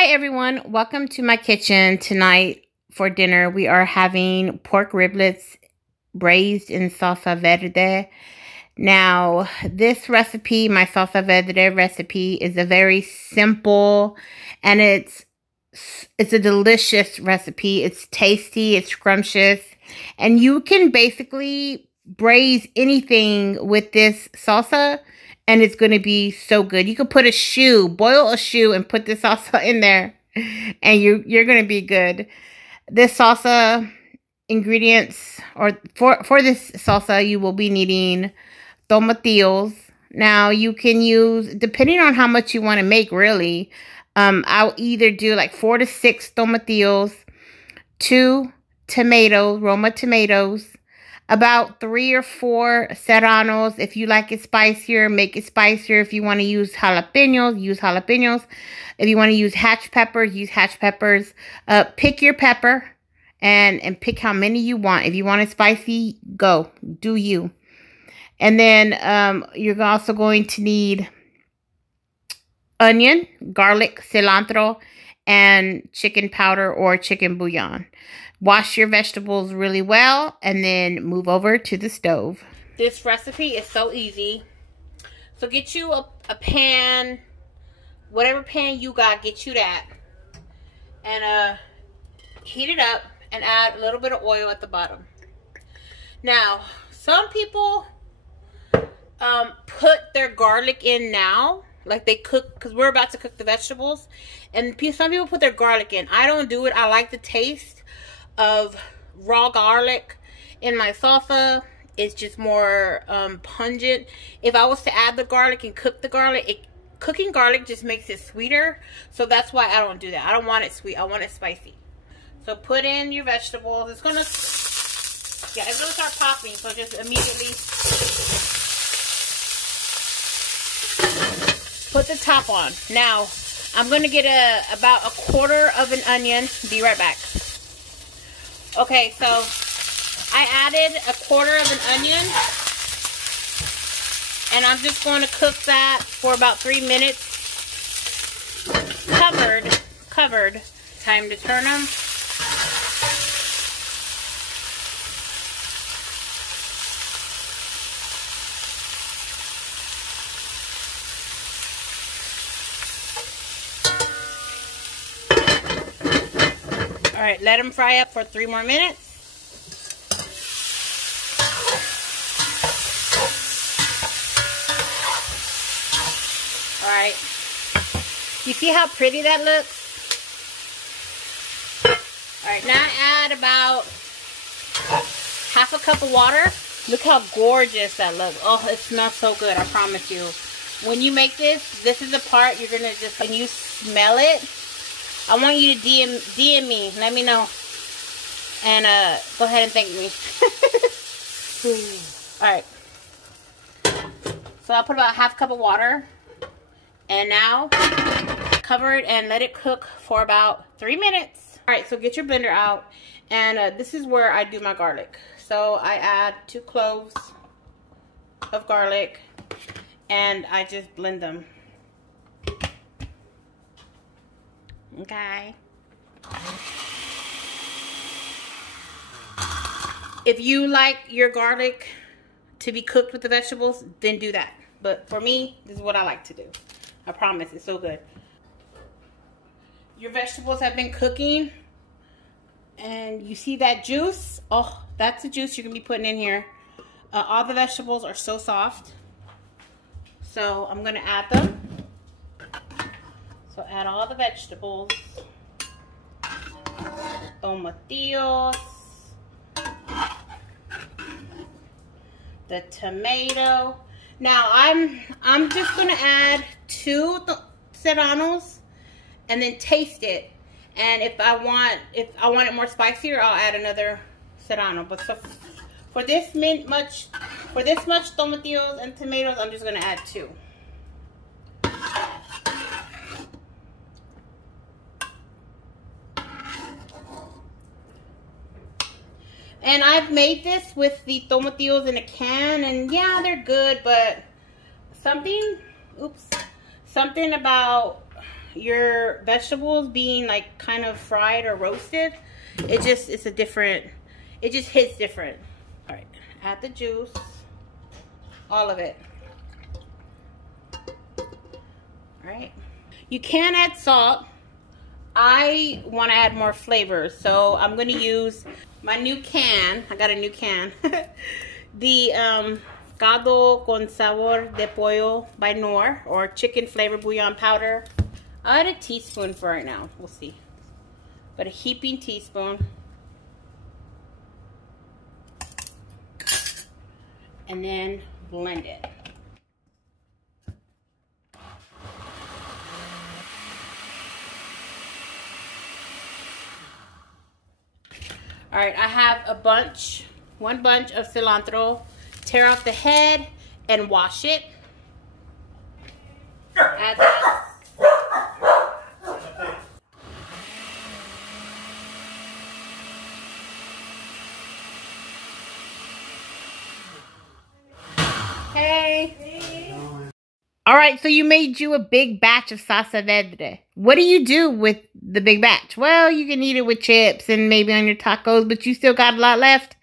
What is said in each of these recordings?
Hi everyone, welcome to my kitchen. Tonight for dinner we are having pork riblets braised in salsa verde. Now this recipe, my salsa verde recipe, is a very simple and it's a delicious recipe. It's tasty, it's scrumptious, and you can basically braise anything with this salsa and it's going to be so good. You could put a shoe, boil a shoe and put this salsa in there and you're going to be good. This salsa ingredients, or for this salsa, you will be needing tomatillos. Now you can use, depending on how much you want to make, really, I'll either do like 4 to 6 tomatillos, 2 tomatoes, Roma tomatoes, about 3 or 4 serranos. If you like it spicier, make it spicier. If you want to use jalapenos, use jalapenos. If you want to use hatch peppers, use hatch peppers. Pick your pepper and pick how many you want. If you want it spicy, go. Do you. And then you're also going to need onion, garlic, cilantro, and chicken powder or chicken bouillon. Wash your vegetables really well and then move over to the stove. This recipe is so easy. So get you a pan, whatever pan you got, get you that. And heat it up and add a little bit of oil at the bottom. Now, some people put their garlic in now. Like they cook, because we're about to cook the vegetables. And some people put their garlic in. I don't do it. I like the taste of raw garlic in my salsa. It's just more pungent. If I was to add the garlic and cook the garlic, cooking garlic just makes it sweeter. So that's why I don't do that. I don't want it sweet. I want it spicy. So put in your vegetables. It's gonna start popping. So just immediately put the top on. Now I'm gonna get about a quarter of an onion. Be right back. Okay, so I added a quarter of an onion, and I'm just going to cook that for about 3 minutes. Covered. Time to turn them. All right, let them fry up for 3 more minutes. All right. You see how pretty that looks? All right, now add about half a cup of water. Look how gorgeous that looks. Oh, it smells so good, I promise you. When you make this is the part you're gonna just, when you smell it, I want you to DM me. Let me know. And go ahead and thank me. Alright. So I'll put about half a cup of water. And now cover it and let it cook for about 3 minutes. Alright, so get your blender out. And this is where I do my garlic. So I add 2 cloves of garlic. And I just blend them. Okay. If you like your garlic to be cooked with the vegetables, then do that. But for me, this is what I like to do. I promise, it's so good. Your vegetables have been cooking, and you see that juice? Oh, that's the juice you're gonna be putting in here. All the vegetables are so soft. So I'm gonna add them. So add all the vegetables, tomatillos, the tomato. Now I'm just gonna add 2 serranos and then taste it. And if I want it more spicier, I'll add another serrano. But so for this much tomatillos and tomatoes, I'm just gonna add 2. And I've made this with the tomatillos in a can, and yeah, they're good, but something about your vegetables being like kind of fried or roasted, it just hits different. All right, add the juice, all of it. All right, you can add salt. I want to add more flavor, so I'm going to use my new can. I got a new can. The caldo con sabor de pollo by Knorr, or chicken flavor bouillon powder. I'll add a teaspoon for right now. We'll see. But a heaping teaspoon. And then blend it. All right, I have one bunch of cilantro. Tear off the head and wash it. Add that. Hey. All right, so you made you a big batch of salsa verde. What do you do with the big batch? Well, you can eat it with chips and maybe on your tacos, but you still got a lot left.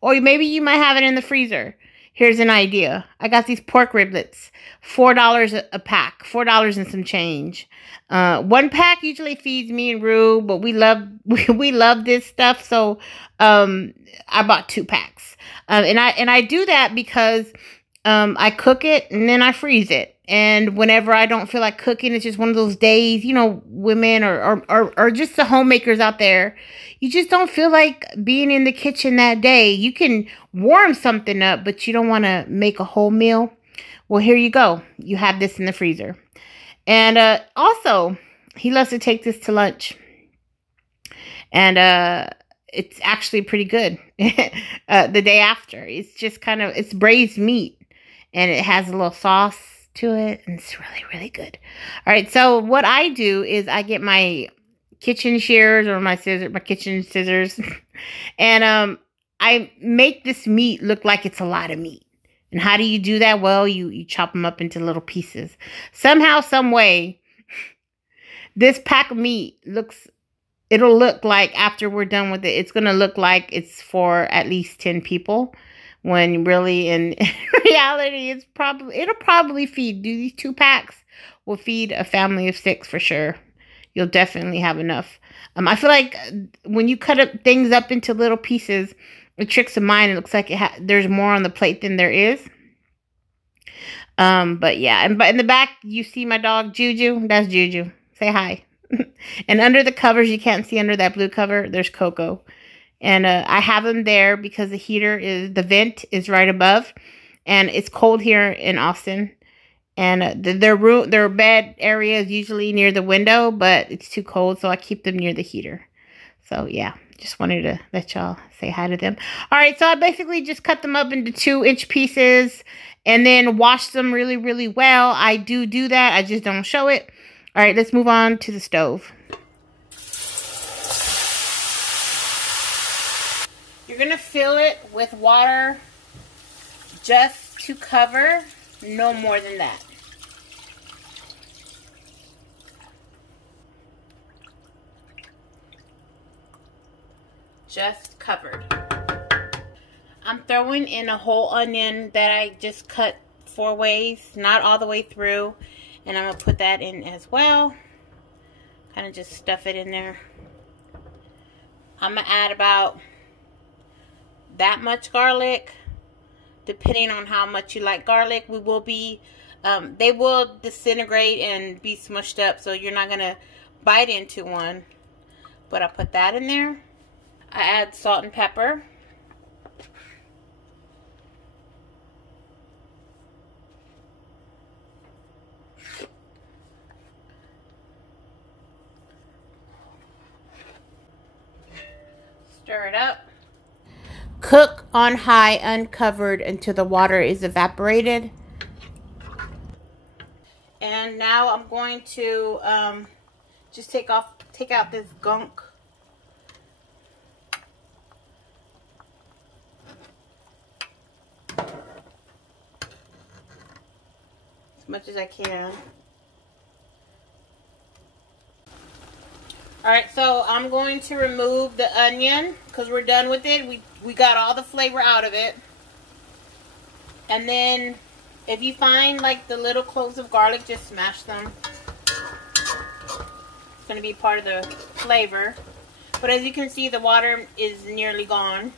Or maybe you might have it in the freezer. Here's an idea. I got these pork riblets, $4 a pack, $4 and some change. One pack usually feeds me and Rue, but we love this stuff, so I bought 2 packs. And I do that because I cook it and then I freeze it. And whenever I don't feel like cooking, it's just one of those days, you know, women or just the homemakers out there, you just don't feel like being in the kitchen that day. You can warm something up, but you don't want to make a whole meal. Well, here you go. You have this in the freezer. And also, he loves to take this to lunch. And it's actually pretty good the day after. It's just it's braised meat. And it has a little sauce to it, and it's really, really good. All right, so what I do is I get my kitchen shears or my kitchen scissors, and I make this meat look like it's a lot of meat. And how do you do that? Well, you chop them up into little pieces. Somehow, some way, this pack of meat it'll look like, after we're done with it, it's going to look like it's for at least 10 people. When really in reality, it'll probably feed, these 2 packs will feed a family of 6 for sure. You'll definitely have enough. I feel like when you cut things up into little pieces, the tricks of mine, it looks like there's more on the plate than there is. But yeah, but in the back, you see my dog Juju. That's Juju. Say hi. And under the covers, you can't see under that blue cover, there's Coco. And I have them there because the vent is right above. And it's cold here in Austin. And their bed area is usually near the window, but it's too cold, so I keep them near the heater. So yeah, just wanted to let y'all say hi to them. All right, so I basically just cut them up into 2-inch pieces and then wash them really, really well. I do that. I just don't show it. All right, let's move on to the stove. You're going to fill it with water just to cover, no more than that. Just covered. I'm throwing in a whole onion that I just cut 4 ways, not all the way through, and I'm going to put that in as well. Kind of just stuff it in there. I'm going to add about that much garlic, depending on how much you like garlic. They will disintegrate and be smushed up, so you're not going to bite into one. But I'll put that in there. I add salt and pepper. Stir it up. Cook on high uncovered until the water is evaporated. And now I'm going to just take out this gunk. As much as I can. Alright, so I'm going to remove the onion because we're done with it. We got all the flavor out of it. And then if you find like the little cloves of garlic, just smash them. It's going to be part of the flavor. But as you can see, the water is nearly gone.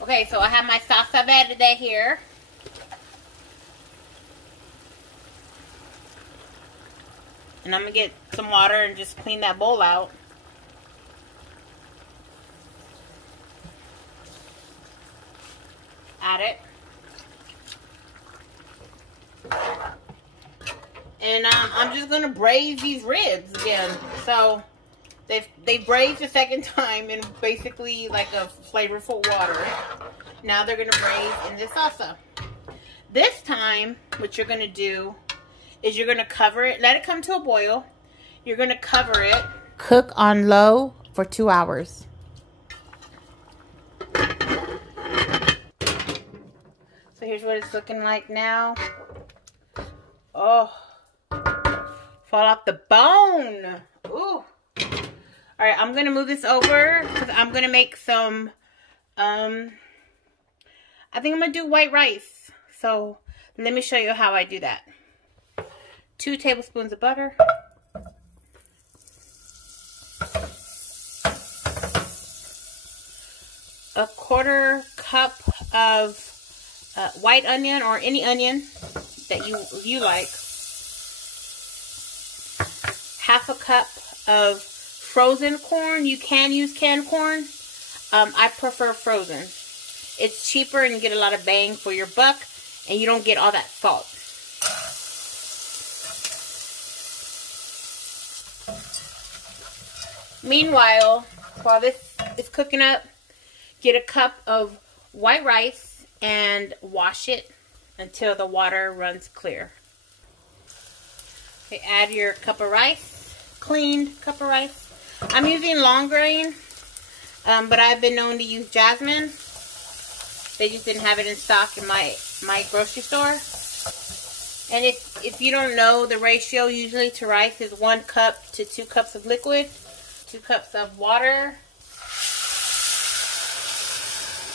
Okay, so I have my Salsa Verde here. And I'm going to get some water and just clean that bowl out. Add it. And I'm just going to braise these ribs again. So they braised the second time in basically like a flavorful water. Now they're going to braise in this salsa. This time, what you're going to do is you're going to cover it. Let it come to a boil. You're going to cover it. Cook on low for 2 hours. So here's what it's looking like now. Oh, fall off the bone. Ooh. All right, I'm going to move this over because I'm going to make some, I think I'm going to do white rice. So let me show you how I do that. 2 tablespoons of butter. A 1/4 cup of white onion or any onion that you like. 1/2 cup of frozen corn. You can use canned corn. I prefer frozen. It's cheaper and you get a lot of bang for your buck and you don't get all that salt. Meanwhile, while this is cooking up, get a cup of white rice and wash it until the water runs clear. Okay, add your cup of rice, cleaned cup of rice. I'm using long grain, but I've been known to use jasmine. They just didn't have it in stock in my grocery store. And if you don't know, the ratio usually to rice is 1 cup to 2 cups of liquid, 2 cups of water.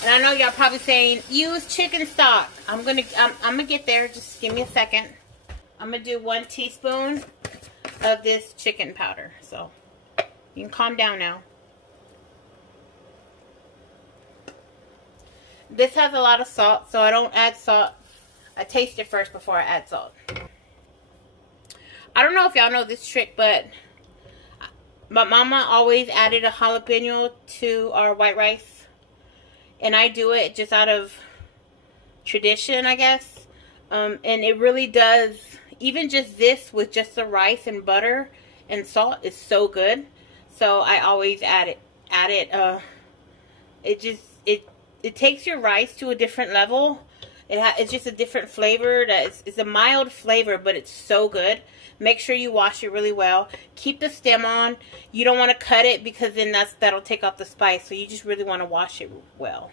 And I know y'all probably saying, use chicken stock. I'm gonna get there. Just give me a second. I'm gonna do 1 teaspoon of this chicken powder. So you can calm down now. This has a lot of salt, so I don't add salt. I taste it first before I add salt. I don't know if y'all know this trick, but my mama always added a jalapeno to our white rice. And I do it just out of tradition, I guess. And it really does, even just this with just the rice and butter and salt is so good. So I always add it. It takes your rice to a different level. It's just a different flavor. It's a mild flavor, but it's so good. Make sure you wash it really well. Keep the stem on. You don't want to cut it because then that'll take off the spice. So you just really want to wash it well.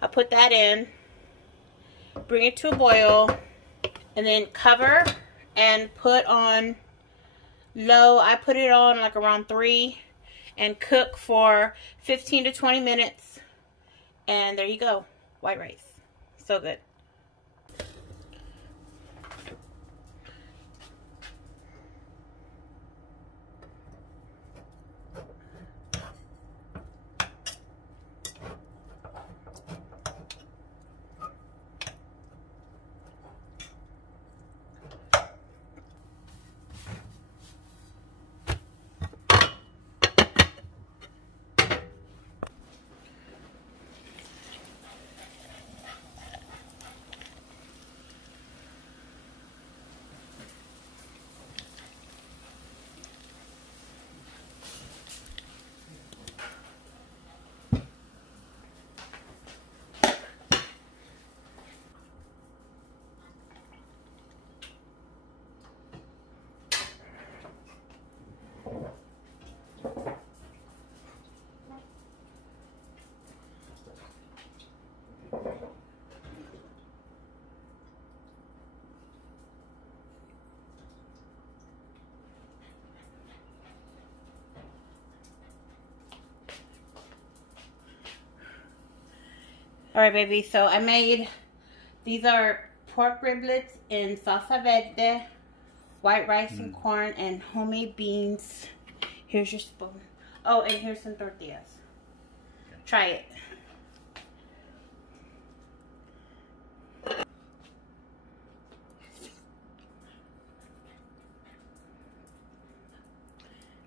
I put that in. Bring it to a boil. And then cover and put on low. I put it on like around 3. And cook for 15 to 20 minutes. And there you go. White rice. So good. Alright, baby. So I made, these are pork riblets in salsa verde, white rice and corn, and homemade beans. Here's your spoon. Oh, and here's some tortillas. Okay. Try it.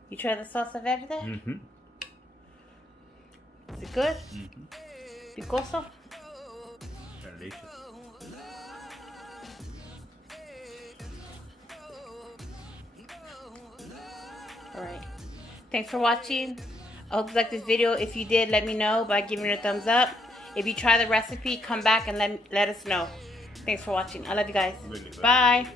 You try the salsa verde? Mm-hmm. Is it good? Mm-hmm. Picoso? Delicious. Alright. Thanks for watching. I hope you liked this video. If you did, let me know by giving it a thumbs up. If you try the recipe, come back and let us know. Thanks for watching. I love you guys. Bye.